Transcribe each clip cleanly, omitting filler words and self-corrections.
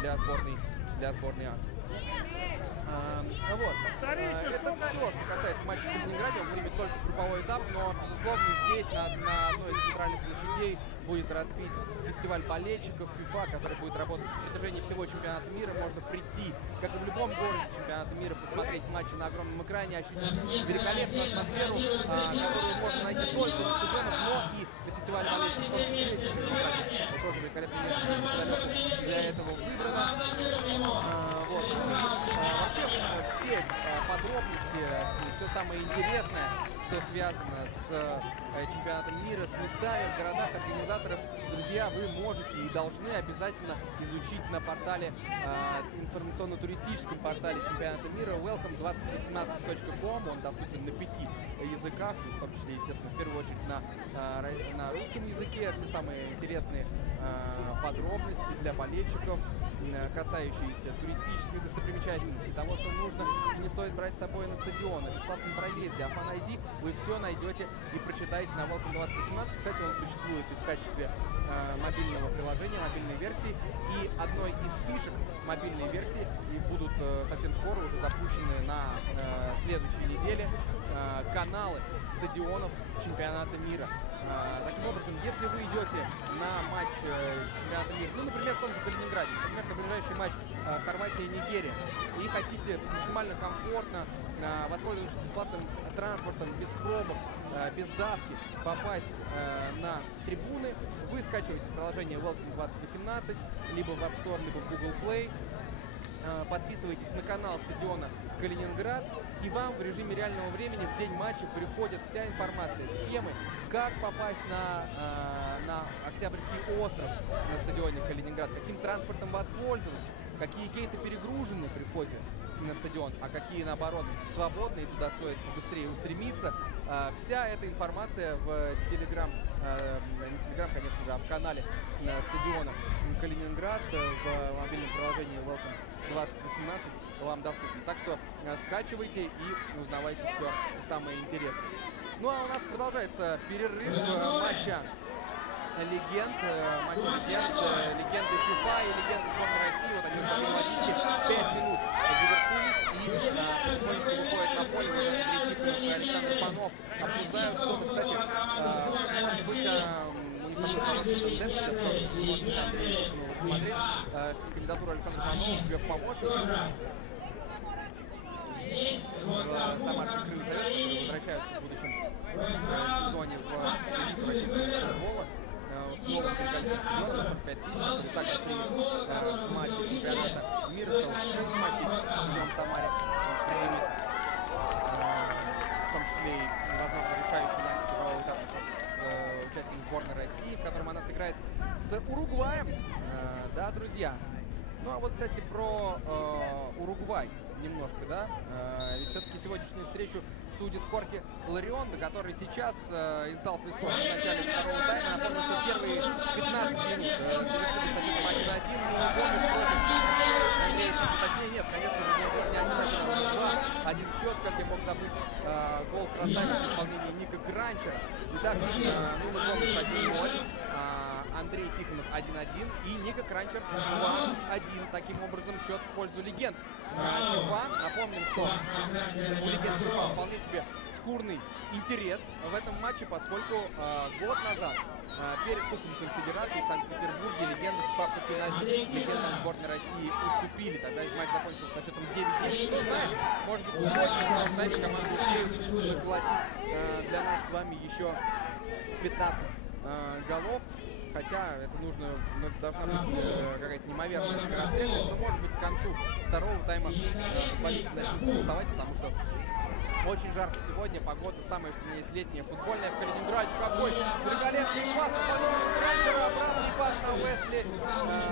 для сборной Вот. Это все, что касается матча в Калининграде. Он примет только групповой этап, но, безусловно, здесь, на одной из центральных площадей, будет разбит фестиваль болельщиков FIFA, который будет работать на протяжении всего чемпионата мира. Можно прийти, как и в любом городе чемпионата мира, посмотреть матчи на огромном экране, ощутить великолепную атмосферу, которую можно найти только на стадионах, но и на фестивале болельщиков. Это тоже великолепное место для этого выбрано. Вообще, все подробности, все самое интересное, что связано с чемпионатом мира, с местами в городах организаторов, друзья, вы можете и должны обязательно изучить на портале, информационно-туристическом портале чемпионата мира welcome2018.com. Он доступен на 5 языках, в том числе, естественно, в первую очередь на русском языке. Все самые интересные подробности для болельщиков, касающиеся туристических достопримечательностей, того, что нужно и не стоит брать с собой на стадион, о бесплатном проезде, о Fan-ID, вы все найдете и прочитаете на Welcome 2018. Кстати, он существует и в качестве мобильного приложения, мобильной версии. И одной из фишек мобильной версии и будут совсем скоро уже запущены на следующей неделе каналы стадионов чемпионата мира. Таким образом, если вы идете на матч чемпионата мира, ну, например, в том же Калининграде, например, на ближайший матч Хорватия-Нигерия, и хотите максимально комфортно, воспользовавшись бесплатным транспортом, без пробок, без давки, попасть на трибуны, вы скачиваете приложение Welcome 2018 либо в App Store, либо в Google Play, подписывайтесь на канал стадиона Калининград, и вам в режиме реального времени в день матча приходит вся информация, схемы, как попасть на Октябрьский остров на стадионе Калининград, каким транспортом воспользоваться, какие гейты перегружены при входе на стадион, а какие, наоборот, свободные, туда стоит побыстрее устремиться. Вся эта информация в Телеграм, не Телеграм, конечно же, а в канале стадиона Калининград, в мобильном приложении Welcome 2018 вам доступно. Так что скачивайте и узнавайте все самое интересное. Ну а у нас продолжается перерыв матча легенды FIFA и легенды сборной России. Вот они в водичке. 5 минут завершились, и потихонечку выходит на поле Андрей Тихонов и Александр Панов. Обсуждают что-то, кстати, может быть, у них такой хороший тенденс сейчас, кто может Андрей рассмотреть кандидатуру Александра Панова себе в помощники. В Самарский Крылья Совет, которые возвращаются в будущем сезоне в российского футбола. Снова перекольцем стадиона за 45 тысяч, который так открыли матчи чемпионата мира, целых 5 матчей стадион в Самаре примет, в том числе и, возможно, решающий матч группового этапа с участием сборной России, в котором она сыграет с Уругваем. Да, друзья. Ну, а вот, кстати, про Уругвай немножко, да, ведь все-таки сегодняшнюю встречу судит Хорхе Ларионда, который сейчас издал свой скор в начале второго тайма. Напомню, что первые 15 минут завершились 1-1, Андрей, точнее, нет, конечно же, не 1-1, а 2-1 счет, как я мог забыть, гол красавец в исполнении Ника Кранчера. Итак, ну, Гомеш 1-0, Андрей Тихонов 1-1 и Ника Кранчер 2-1. Таким образом, счет в пользу легенд FIFA. Напомним, что у легенд FIFA вполне себе шкурный интерес в этом матче, поскольку год назад перед Кубком Конфедерации в Санкт-Петербурге легенды FIFA по пенальти легендам сборной России уступили. Тогда матч закончился со счетом 9-7. Кто знает, может быть, сегодня в тайме команды успеют заколотить для нас с вами еще 15 голов. Хотя это нужно, должна быть какая-то неимоверная скорострельность, но, может быть, к концу второго тайма футболисты начнут вставать, потому что очень жарко сегодня, погода самая, что у меня есть, летняя, футбольная в Калининграде. Какой великолепный пас, Кранчера, обратный пас на Уэсли,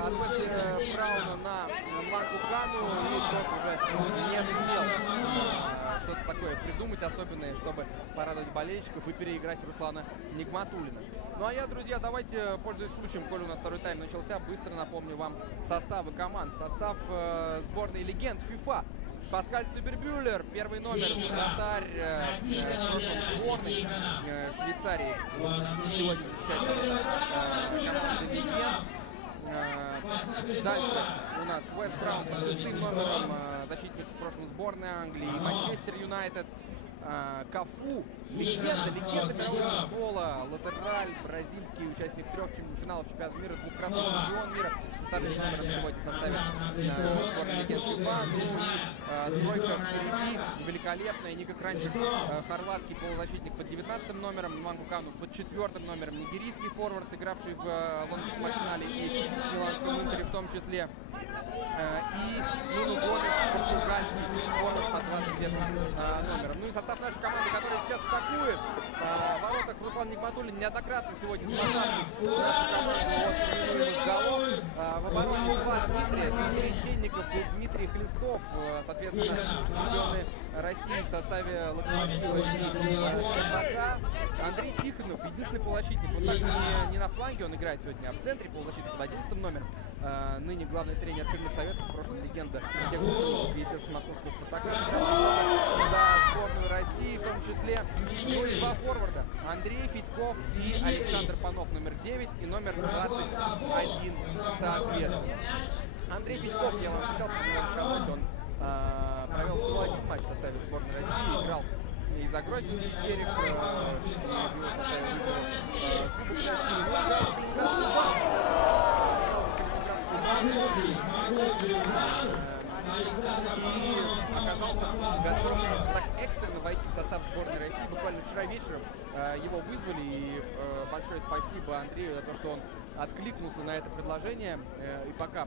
от Уэсли Брауна на Марку Кану, и тот уже не сумел что-то такое придумать особенное, чтобы порадовать болельщиков и переиграть Руслана Нигматуллина. Ну а я, друзья, давайте, пользуясь случаем, коль у нас второй тайм начался, быстро напомню вам составы команд. Состав сборной легенд FIFA. Паскаль Цибербюллер, первый номер, вратарь сборной Швейцарии, сегодня защищает команду легенд. Дальше у нас Уэст Браун под 6-м номером, защитник в прошлом сборной Англии, Манчестер Юнайтед. Кафу, легенда мирового футбола, латераль, бразильский участник 3 финалов чемпионата мира, двукратный чемпион мира, вторым номером сегодня в составе сборной легенд ФИФА. Тройка впереди, великолепная. Ника Кранчес, хорватский полузащитник под 19 номером, Нванку Кану под 4 номером, нигерийский форвард, игравший в лондонском Арсенале и миланском Интере в том числе. И Нуну Гомес, португальский форвард под 21 номером. Ну и состав нашей команды, которая сейчас атакует. В воротах Руслан Нигматуллин, неоднократно сегодня спасавший нашу команду от неминуемых голов. В обороне два Дмитрия Сенников и Дмитрий Хлестов, соответственно, чемпионы России в составе Локомотива и Спартака. Андрей Тихонов, единственный полузащитник. Вот так не на фланге он играет сегодня, а в центре полузащитник под 11 номером. Ныне главный тренер Кремлев Советов, в прошлом легенда тех клубов, естественно, московского Спартака. За сборную России в том числе. Ну и два форварда. Андрей Федьков и Александр Панов, номер 9 и номер 21, соответственно. Андрей Федьков, я вам обещал сказать, он провел всего один матч в составе сборной России, играл и за Грозненский Терек, и в его составе выиграл Кубок России. Ну, играл за Калининградскую банку. И оказался готов так экстренно войти в состав сборной России. Буквально вчера вечером его вызвали, и большое спасибо Андрею за то, что он откликнулся на это предложение, и пока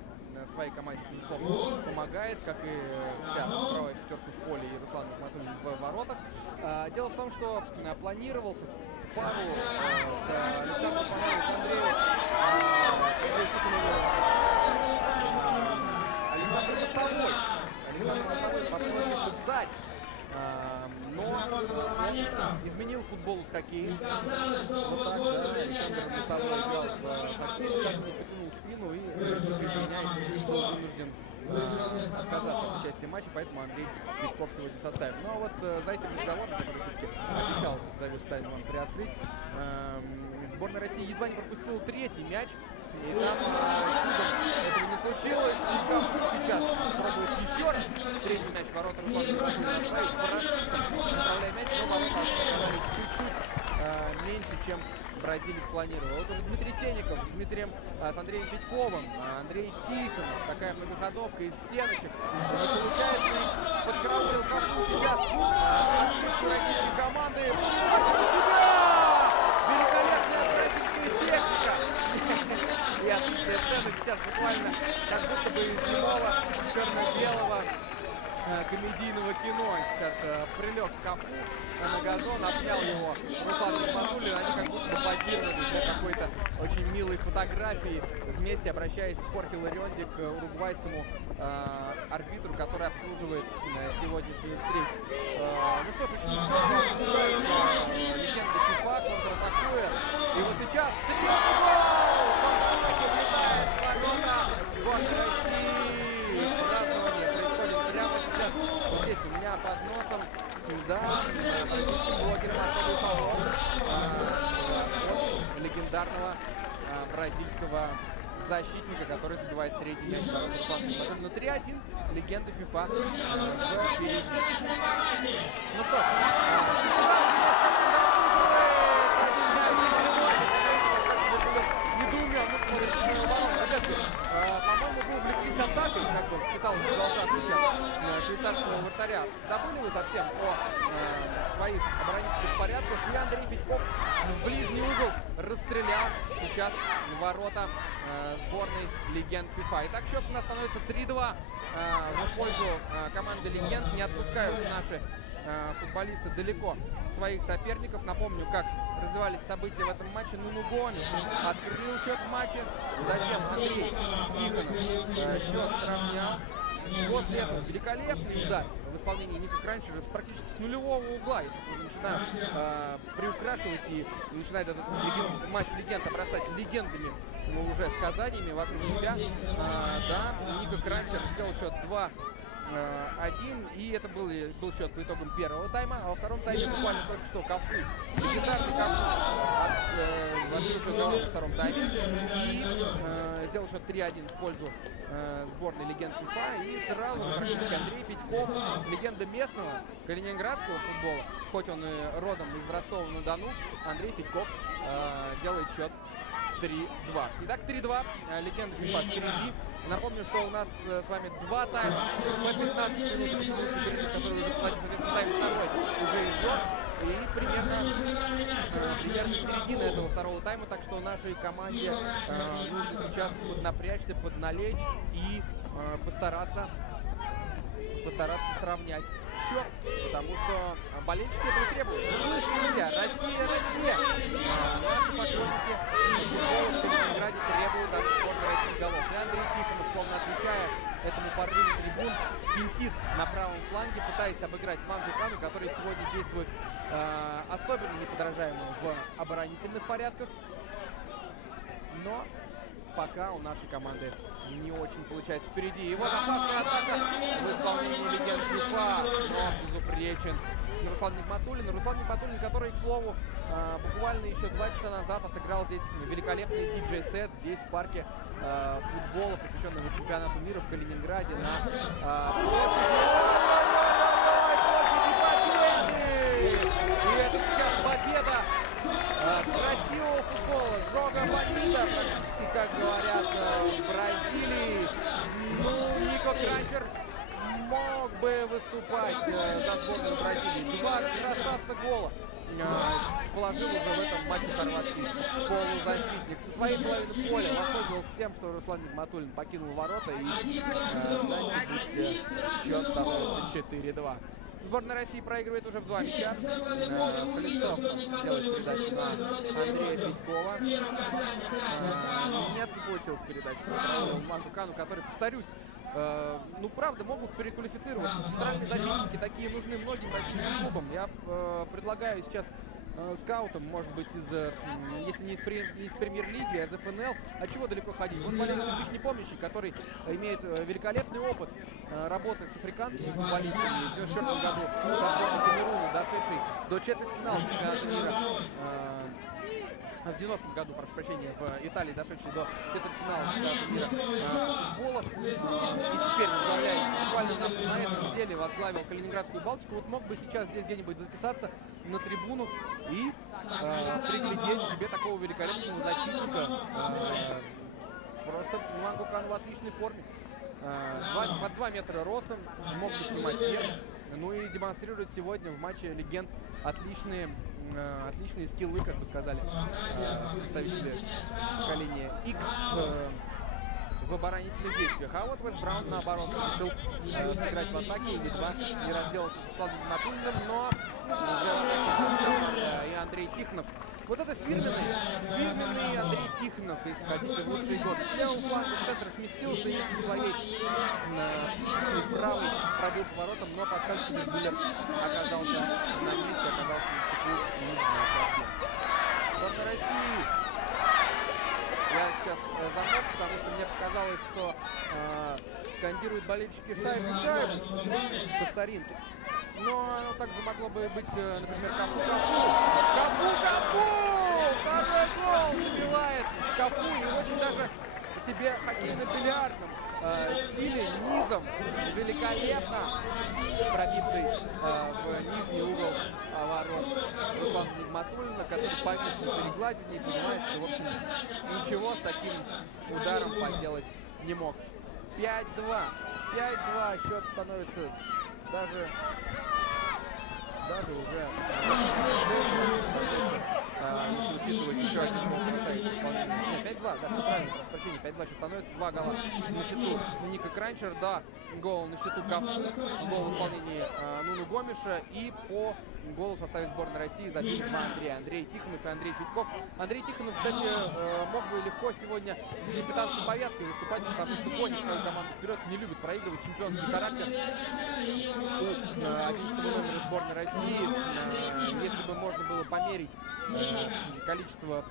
своей команде, безусловно, помогает, как и вся правая пятерка в поле и Руслан Нигматуллин в воротах. Дело в том, что планировался в пару к Александру Панову и Андрею Александр Мостовой по прозвищу Царь. Но он изменил футбол с хоккеем. Вот так, да, Александр Мостовой играл в хоккей, так не потянул спину и, извиняюсь, был вынужден отказаться от участия в матче, поэтому Андрей Федьков сегодня в составе. Ну а вот за этим разговором, который все-таки обещал завесу тайну вам приоткрыть, сборная России едва не пропустила третий мяч. И там чудом этого не случилось. И Кафу сейчас пробует еще раз. Третий мяч в ворота Руслана Нигматуллина отправить. Направляя мяч, но ворота оказались чуть-чуть меньше, чем бразилец планировал. Вот уже Дмитрий Сенников с Андреем Федьковым, Андрей Тихонов. Такая многоходовка из стеночек. Не получается. И подкараулил Кафу сейчас ошибку российской команды. Против себя! Великолепная бразильская техника! И отличная сцена сейчас буквально как будто бы из немого черно-белого комедийного кино. Сейчас прилег к Кафу на газон, обнял его Руслан Нигматуллин. Они как будто позировали для какой-то очень милой фотографии, вместе обращаясь к Хорхе Ларионде, к уругвайскому арбитру, который обслуживает сегодняшнюю встречу. Ну что ж, очень здорово. Легенда ФИФА контратакуя. И вот сейчас третий гол! Контратаке влетает в ворота сборной России. Празднование происходит прямо сейчас. Вот здесь у меня под носом. Да, бразильским блогером особый фавор от легендарного бразильского защитника, который забивает третий мяч в ворота Руслана Нигматуллина. 3-1. Легенда ФИФА в перечне. Ну что, по-моему, вы увлеклись атакой, как бы читал в глазах сейчас швейцарского вратаря. Забыли вы совсем о своих оборонительных порядках. И Андрей Федьков в ближний угол расстрелял сейчас ворота сборной легенд ФИФА. Итак, счет у нас становится 3-2 в пользу команды легенд. Не отпускают наши футболисты далеко своих соперников. Напомню, как развивались события в этом матче. Нуну Гомес открыл счет в матче. Затем Андрей Тихонов счет сравнял. После этого великолепный удар в исполнении Ника Кранчера практически с нулевого угла. Я сейчас уже начинаю приукрашивать и начинает этот матч легенд обрастать легендами, уже сказаниями вокруг себя. Да, Ника Кранчер сделал счет 2-1, и это был счет по итогам первого тайма, а во втором тайме буквально только что Кафу, легендарный Кафу, открыл во втором тайме. И сделал счет 3-1 в пользу сборной легенд ФИФА. И сразу же практически Андрей Федьков, легенда местного калининградского футбола, хоть он и родом из Ростова-на-Дону, Андрей Федьков делает счет 3-2. Итак, 3-2. Легенда ФИФА впереди. Напомню, что у нас с вами два тайма по 15 минут, который уже, соответственно, тайм второй уже идет. И примерно середина этого второго тайма, так что нашей команде нужно сейчас поднапрячься, подналечь и постараться сравнять счет, потому что болельщики этого требуют. Слышите, друзья, Россия, Россия! Наши поклонники в Калининграде требуют от сборной России голов. И Андрей Тихонов, словно отвечая этому порыву трибун, финтит на правом фланге, пытаясь обыграть Манку Кану, который сегодня действует особенно неподражаемо в оборонительных порядках. Но пока у нашей команды не очень получается впереди. И вот опасная атака в исполнении легенд ФИФА, но безупречен Руслан Нигматуллин. Руслан Нигматуллин, который, к слову, буквально еще 2 часа назад отыграл здесь великолепный диджей-сет здесь в парке футбола, посвященного чемпионату мира в Калининграде на площади Победы. И это сейчас победа красивого футбола, жога бонита, практически, как говорят в Бразилии. Ну, Нико Кранчер мог бы выступать за сборную Бразилии. 2 красавца гола положил уже в этом матче хорватский полузащитник. Со своей половины поля воспользовался тем, что Руслан Нигматуллин покинул ворота, и счет становится 4-2. Сборная России проигрывает уже в 2 мяча. Хлестов делает передачу на Андрея Федькова. Нет, не получилось передача на Манку Кану, который, повторюсь, ну, правда, могут переквалифицироваться. Центральные защитники такие нужны многим российским клубам. Я предлагаю сейчас скаутам, может быть, если не из премьер-лиги, а из ФНЛ, а чего далеко ходить? Вот Валерий Кузьмич Непомнящий, который имеет великолепный опыт работы с африканскими футболистами. В 1994 году со сборной Камеруна, дошедший до четвертьфинала чемпионата мира. В 90-м году, прошу прощения, в Италии, дошедший до четвертьфинала чемпионата мира футбола. И теперь возглавляющий буквально на этой неделе возглавил Калининградскую Балтику. Вот мог бы сейчас здесь где-нибудь затесаться на трибуну и приглядеть себе такого великолепного защитника. Просто Манку Кану в отличной форме. Под 2 метра ростом, мог бы снимать вверх. Ну и демонстрирует сегодня в матче легенд отличные скиллы, как бы сказали представители поколения X в оборонительных действиях. А вот Вест Браун, наоборот, решил сыграть в атаке, едва не разделался с Русланом Нигматуллиным, но уже и Андрей Тихонов. Вот это фирменный Андрей Тихонов, если хотите, в лучшие годы. С левого фланга в центр сместился и со своей правой пробил поворотом, но Паскаль Фидербюллер оказался на месте, оказался на чеку и на очаге. Сборная России. Я сейчас замолк, потому что мне показалось, что скандируют болельщики «Шайбу, шайбу» по старинке. Но оно также могло бы быть, например, Кафу. Второй гол забивает Кафу, и очень даже себе хоккейно-бильярдном стиле, низом, великолепно пробивший в нижний угол ворот Руслана Нигматуллина, который повис на перекладине и понимает, что, в общем, ничего с таким ударом поделать не мог. 5-2. 5-2. Счет становится даже уже, если учитывать еще один гол красавец исполнения. 5-2, да, все правильно, прошу прощения, 5-2, сейчас становится 2 гола на счету Ника Кранчер, да, гол на счету Кафу, гол в исполнении Нуну Гомеша, и по голу в составе сборной России забили два Андрей Тихонов и Андрей Федьков. Андрей Тихонов, кстати, мог бы легко сегодня с капитанской повязкой выступать, потому что гонит свою команду вперед, не любит проигрывать, чемпионский характер у 11-го номера сборной России. Если бы можно было померить количество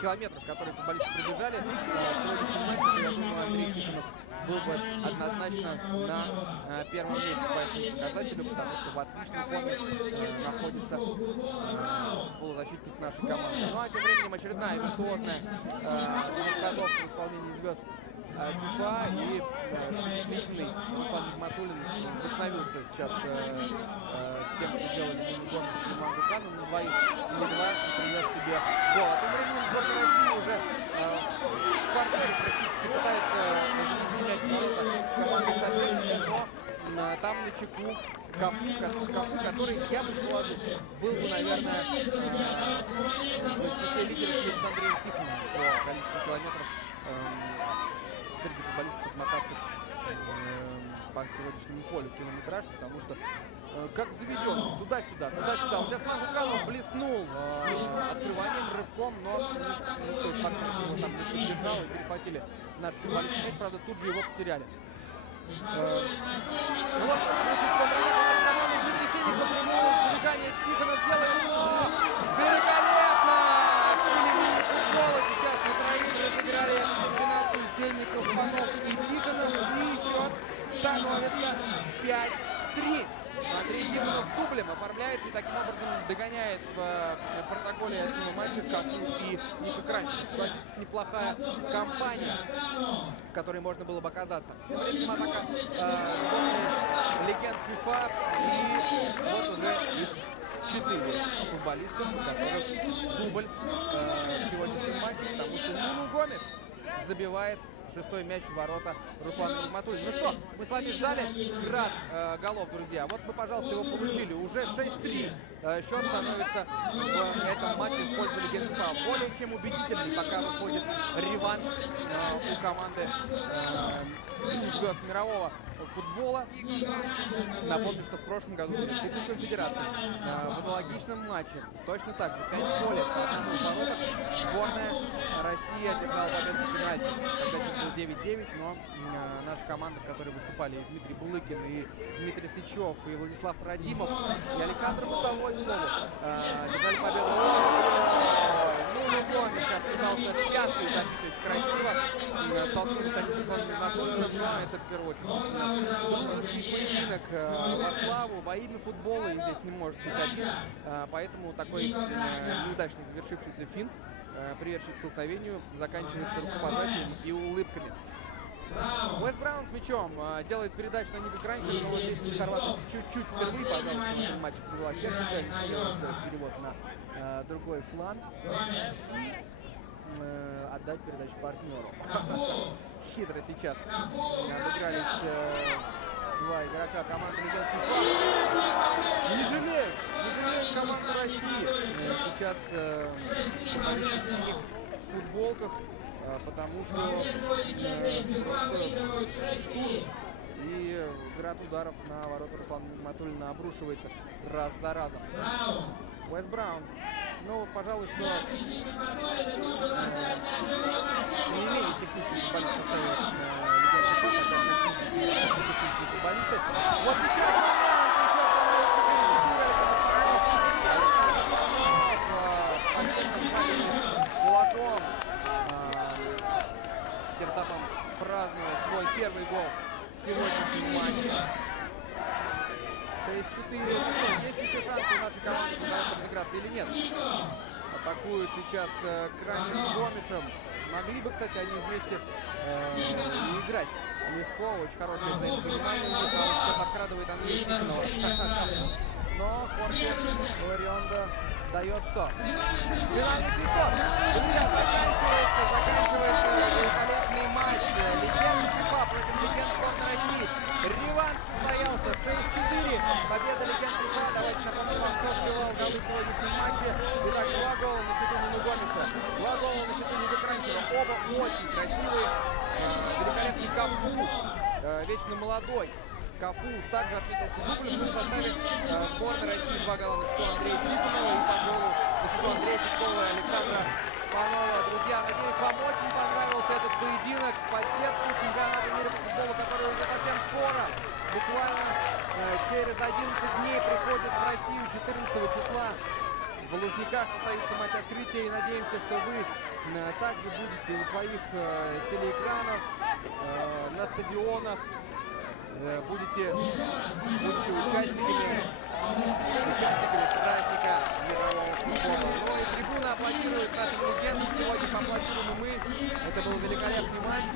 километров, которые футболисты пробежали в сегодняшнем матче, я думаю, Андрей Тихонов был бы однозначно на первом месте по этому показателю, потому что в отличной форме находится полузащитник нашей команды. Ну а тем временем очередная виртуозная подготовка в исполнении звезд ФИФА, и впечатлительный Руслан Нигматуллин вдохновился сейчас тем, что делали Гомеш и Мангукану, на двоих едва привез себе гол. А тем временем сборная России уже в партнере практически пытается занести мяч в ворота команды соперника, но там на чеку Кафу, который, я бы положил, был бы, наверное, в числе лидеров вместе с Андреем Тихоновым по количеству километров среди футболистов, отмотавших по сегодняшнему полю километраж, потому что как заведен, туда-сюда, туда-сюда. Вот сейчас Мангуканов блеснул открыванием, рывком, но то есть партнер его там не поддержал, и перехватили наши футболисты мяч, правда, тут же его потеряли. Ну вот, значит, контратака нашей команды, Дмитрий Сенников, забегание Тихонов делает. Великолепно! В стиле мини-футбола сейчас на троих разыграли комбинацию Сенников, Панов и Тихонов, и счет становится 5-3. Андрей Тихонов дублем оформляется и таким образом догоняет в протоколе этого матча Кафу и Ника Кранченко. Согласитесь, неплохая компания, в которой можно было бы оказаться. Тем временем атака сборной легенд ФИФА, и вот уже их 4 футболиста, у которых дубль в сегодняшнем матче, потому что Нуну Гомеш забивает шестой мяч в ворота Руслана Нигматуллина. Ну что, мы с вами ждали град голов, друзья. Вот мы, пожалуйста, его получили. Уже 6-3 счет становится в этом матче в пользу легенды ФИФА. Более чем убедительный, пока выходит реванш у команды звезд мирового футбола. Напомню, что в прошлом году Кубок Конфедерации в аналогичном матче точно так же 5 поле в воротах сборная России одержала победу в пенальти. Тогда счет был 9-9, но наши команды, в которой выступали и Дмитрий Булыкин, и Дмитрий Сычев, и Владислав Радимов, и Александр Мостовой, держали победу. Гомеш сейчас пытался пяткой забить очень красиво. Столкнулись они с Русланом Нигматуллиным, но это в первую очередь дублинский поединок во славу, во имя футбола, и здесь не может быть один. Поэтому такой неудачно завершившийся финт, приведший к столкновению, заканчивается рукопожатием и улыбками. Уэс Браун с мячом делает передачу на Ника Кранченко, но вот здесь хорваты чуть-чуть впервые, пожалуйста, в этом матче была техника, не сумела сделать перевод на другой фланг и отдать передачу партнеру. Хитро сейчас обыгрались два игрока команды легенд ФИФА. Не жалеют команду России сейчас футболисты в синих футболках, потому что просто штурм и град ударов на ворота Руслана Нигматуллина обрушивается раз за разом. Уэс Браун. Ну, пожалуй, что не имеет технических футболистов в составе легенд ФИФА, хотя технические футболисты. Вот сейчас момент еще становится кулаком, тем самым празднуя свой первый гол в сегодняшнем матче. 6-4. Есть еще шансы у нашей команды отыграться или нет? Атакуют сейчас Кранченко с Гомешем. Могли бы, кстати, они вместе играть легко. Очень хорошее взаимопонимание. Сейчас обкрадывает Андрей Тихонова. Но Хорхе Ларионда дает что? Финальный свисток. Друзья, заканчивается великолепный матч. Легенд ФИФА против легенд сборной России. Реванш состоялся. 6-4. Победа легенд ФИФА. Давайте напомним вам, кто сбивал голы в сегодняшнем матче. Итак, 2 гола на счету Нуну Гомеша, 2 гола на счету Ника Кранченко. Оба очень красивые. Великолепный Кафу, вечно молодой Кафу также отметился дублем в составе сборной России. 2 гола на счету Андрея Тихонова и по голу на счету Андрея Петкова и Александра Панова. Друзья, надеюсь, вам очень понравился этот поединок. Поддержку чемпионата мира по футболу, который уже совсем скоро, буквально через 11 дней, приходит в Россию 14 числа. В Лужниках состоится матч открытия, и надеемся, что вы также будете у своих телеэкранов, на стадионах, будете участниками праздника мирового футбола. Ну и трибуна аплодирует нашим легендам. Сегодня поаплодируем и мы. Это был великолепный матч.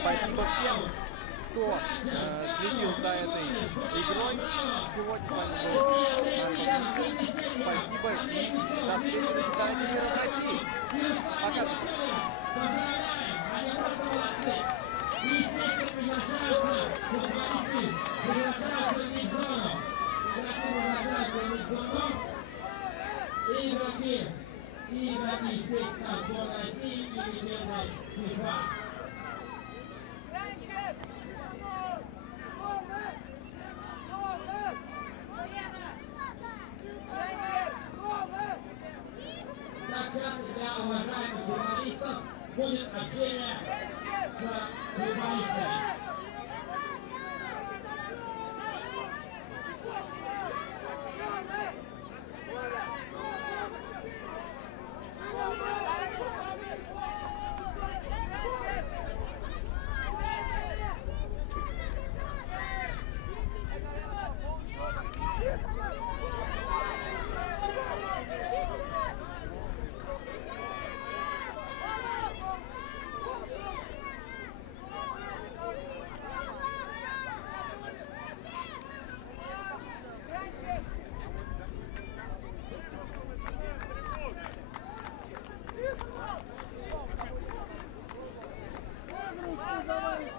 Спасибо всем, кто следил за этой игрой. Сегодня с вами был Спасибо и до встречи на чемпионате мира в России. Пока. Игроки, естественно, сборной России и легенды ФИФА. Так сейчас для уважаемых журналистов будет общение с футболистами. Давай,